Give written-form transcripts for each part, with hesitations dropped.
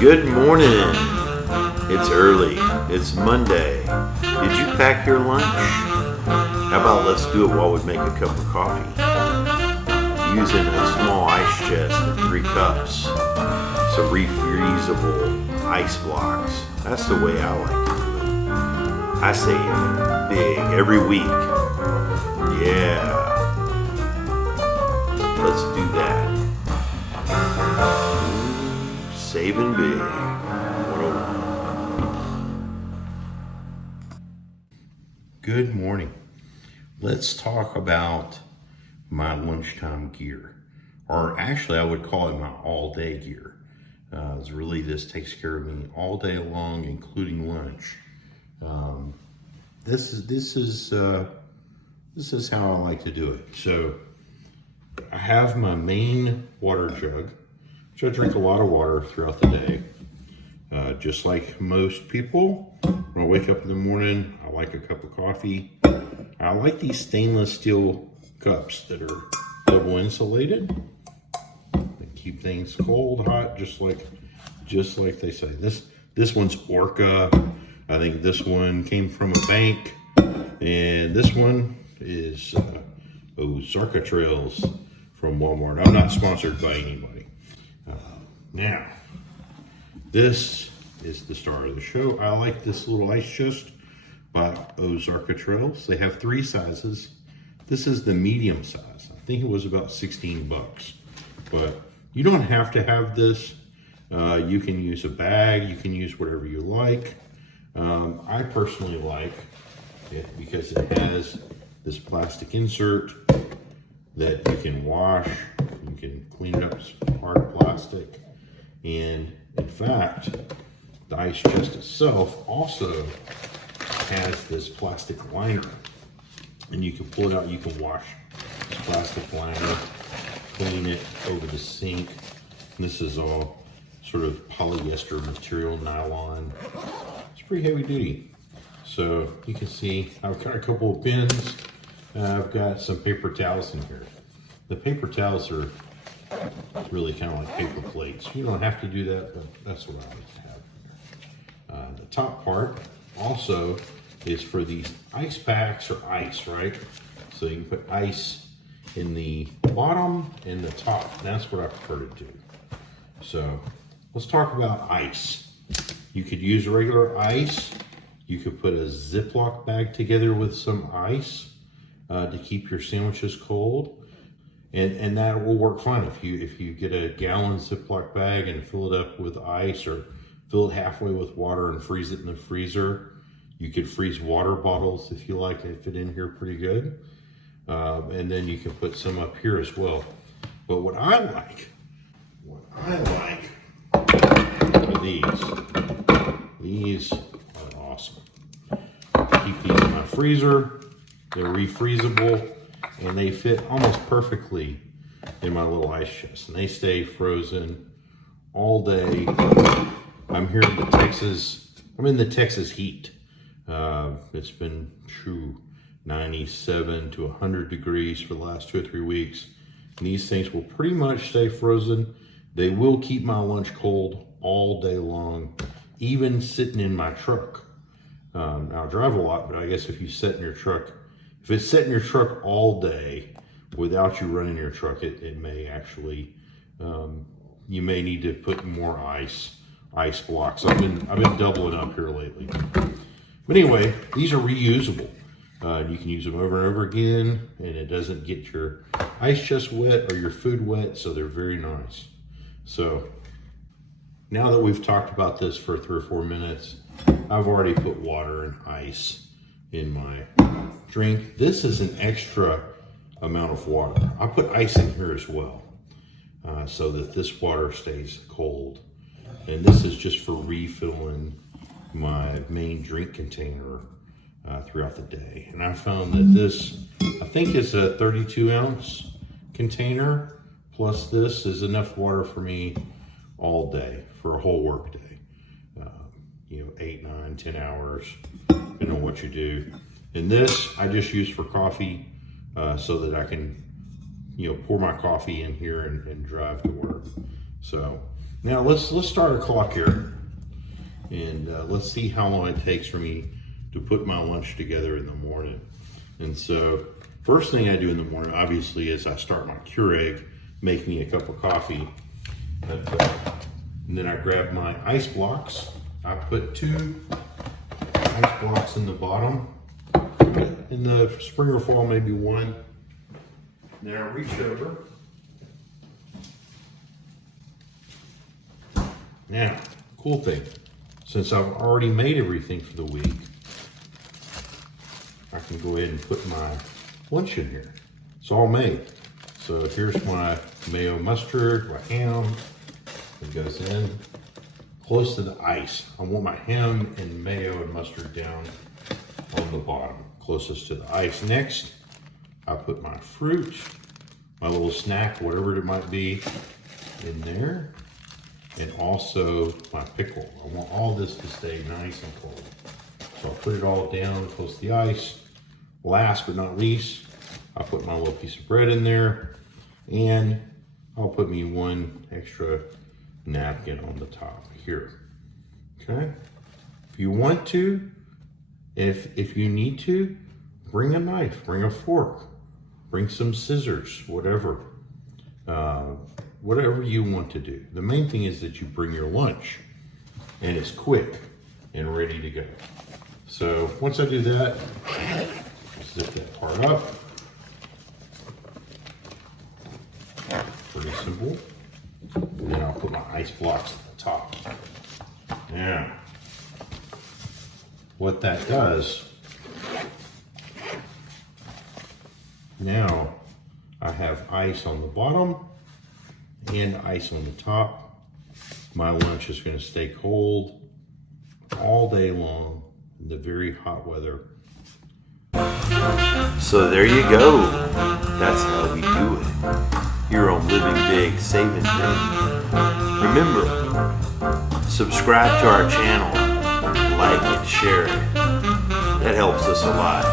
Good morning. It's early. It's Monday. Did you pack your lunch? How about let's do it while we make a cup of coffee? Using a small ice chest and 3 cups. Some refreezable ice blocks. That's the way I like to do it. I save big every week. Yeah. Let's do that. Saving big. 101. Good morning. Let's talk about my lunchtime gear. Or actually, I would call it my all-day gear. Really, this takes care of me all day long, including lunch. This is how I like to do it. So I have my main water jug, which I drink a lot of water throughout the day. Just like most people, when I wake up in the morning, I like a cup of coffee. I like these stainless steel cups that are double insulated. They keep things cold, hot, just like they say. This one's Orca. I think this one came from a bank, and this one is Ozarka Trails from Walmart. I'm not sponsored by anybody. Now, this is the star of the show. I like this little ice chest by Ozarka Trails. They have 3 sizes. This is the medium size. I think it was about 16 bucks. But you don't have to have this. You can use a bag. You can use whatever you like. I personally like it because it has this plastic insert that you can wash. You can clean it up as hard plastic. And in fact, the ice chest itself also has this plastic liner. And you can pull it out, you can wash this plastic liner, clean it over the sink. And this is all sort of polyester material, nylon. It's pretty heavy duty. So you can see I've got a couple of bins. I've got some paper towels in here. The paper towels are really kind of like paper plates. You don't have to do that, but that's what I like to have here. The top part also is for these ice packs or ice, right? So you can put ice in the bottom and the top. That's what I prefer to do. So let's talk about ice. You could use regular ice. You could put a Ziploc bag together with some ice to keep your sandwiches cold. And that will work fine if you get a gallon Ziploc bag and fill it up with ice, or fill it halfway with water and freeze it in the freezer. You could freeze water bottles if you like. They fit in here pretty good. And then you can put some up here as well. But what I like are these. These are awesome. I keep these in my freezer. They're refreezable. And they fit almost perfectly in my little ice chest. And they stay frozen all day. I'm here in the Texas heat. It's been 97 to 100 degrees for the last 2 or 3 weeks. And these things will pretty much stay frozen. They will keep my lunch cold all day long, even sitting in my truck. Now I drive a lot, but I guess if you sit in your truck, if it's set in your truck all day without you running your truck, it may actually, you may need to put more ice blocks. I've been doubling up here lately. But anyway, these are reusable. You can use them over and over again, and it doesn't get your ice chest wet or your food wet, so they're very nice. So now that we've talked about this for 3 or 4 minutes, I've already put water and ice in my drink. This is an extra amount of water. I put ice in here as well, so that this water stays cold. And this is just for refilling my main drink container throughout the day. And I found that this, I think it's a 32 ounce container, plus this is enough water for me all day, for a whole work day. 8, 9, 10 hours, depending on what you do. And this I just use for coffee, so that I can, pour my coffee in here and drive to work. So Now let's start a clock here, and let's see how long it takes for me to put my lunch together in the morning. And so first thing I do in the morning, obviously, is I start my Keurig, make me a cup of coffee, and then I grab my ice blocks. I put 2 ice blocks in the bottom. In the spring or fall, maybe 1. Then I reach over. Now, cool thing, since I've already made everything for the week, I can go ahead and put my lunch in here. It's all made. So here's my mayo mustard, my ham. It goes in close to the ice. I want my ham and mayo and mustard down on the bottom, closest to the ice. Next, I put my fruit, my little snack, whatever it might be, in there. And also my pickle. I want all this to stay nice and cold. So I'll put it all down close to the ice. Last but not least, I'll put my little piece of bread in there, and I'll put me 1 extra napkin on the top here. Okay? If you want to, if you need to, bring a knife, bring a fork, bring some scissors, whatever. Whatever you want to do. The main thing is that you bring your lunch and it's quick and ready to go. So once I do that, zip that part up. Pretty simple. And then I'll put my ice blocks at the top. Now, what that does, now I have ice on the bottom and ice on the top. My lunch is going to stay cold all day long in the very hot weather. So there you go. That's how we do it. You're on Living Big, Saving Big. Remember, subscribe to our channel, like and share it. That helps us a lot.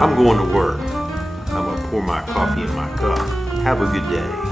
I'm going to work. I'm going to pour my coffee in my cup. Have a good day.